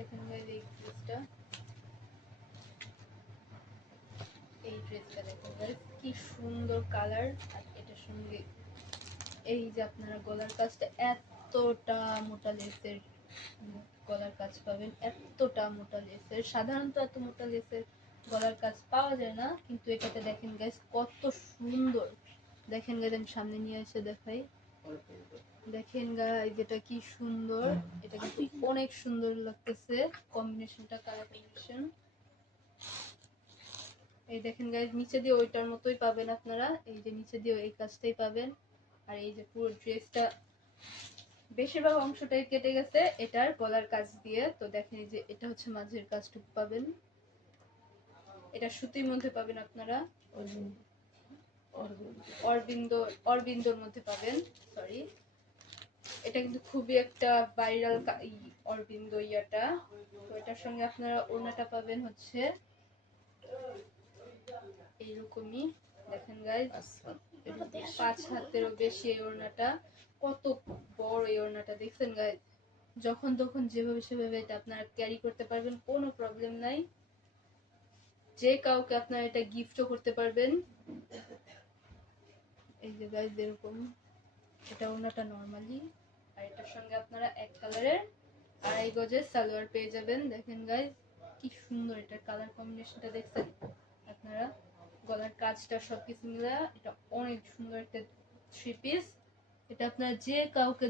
দেখেন গাইজ এই ড্রেসটা, এই ড্রেসটা দেখেন গাইজ কি সুন্দর কালার। আর এটার সঙ্গে এই যে আপনারা গলার কাজটা এতটা মোটা লেসের গলার কাজ পাবেন, এতটা মোটা লেসের। সাধারণত এত মোটা লেসের গলার কাজ পাওয়া যায় না, কিন্তু এটাতে দেখেন গাইজ কত সুন্দর। দেখেন গাইজ আমি সামনে নিয়ে এসে দেখাই, দেখেন গাইজ এটা কি সুন্দর। এটা কিন্তু অনেক সুন্দর লাগতেছে কম্বিনেশনটা, কালার কম্বিনেশন। এই দেখেন গাইজ নিচে দিয়ে ওইটার মতোই পাবেন আপনারা, এই যে নিচে দিয়ে এই কাজটাই পাবেন। আর এই যে পুরো ড্রেসটা বেশিরভাগ অংশটাই কেটে গেছে এটার গলার কাজ দিয়ে। তো দেখেন এই যে এটা হচ্ছে মাঝের কাজটুকু পাবেন, এটা সুতির মধ্যে পাবেন আপনারা, অরবিন্দর মধ্যে পাবেন, সরি। এটা কিন্তু খুবই একটা ভাইরাল অরবিন্দ ইয়াটা। তো এটার সঙ্গে আপনারা ওড়নাটা পাবেন হচ্ছে এইরকমই। দেখেন গাইজ 5 হাতেরও বেশি এই ওড়নাটা, কত বড় এই ওড়নাটা দেখছেন গাইজ। যখন তখন যেভাবে সেভাবে এটা আপনারা ক্যারি করতে পারবেন, কোনো প্রবলেম নাই। যে কাউকে আপনারা এটা গিফটও করতে পারবেন। এই যে গাইজ এরকম এটা ওড়নাটা নরমালি। আর এটার সঙ্গে আপনারা এক কালারের 2.5 গজের সালোয়ার পেয়ে যাবেন। দেখেন গাইজ কি সুন্দর এটার কালার কম্বিনেশনটা দেখছেন আপনারা, গলার কাজটা সবকিছু মিলে এটা অনেক সুন্দর একটা 3 পিস। এটা আপনারা যে কাউকে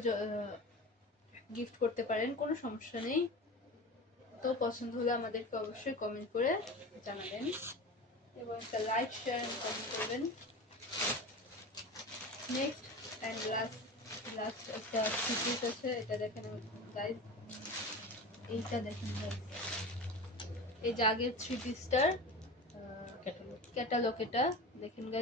গিফট করতে পারেন, কোনো সমস্যা নেই। তো পছন্দ হলে আমাদেরকে অবশ্যই কমেন্ট করে জানাবেন এবং একটা লাইক শেয়ার এন্ড কমেন্ট করবেন। নেক্সট এন্ড লাস্ট একটা 3 পিস আছে, এটা দেখেন গাইজ, এইটা দেখেন গাইজ, এই যে আগের 3 পিসটার ক্যাটালগ এটা দেখেন গাইজ।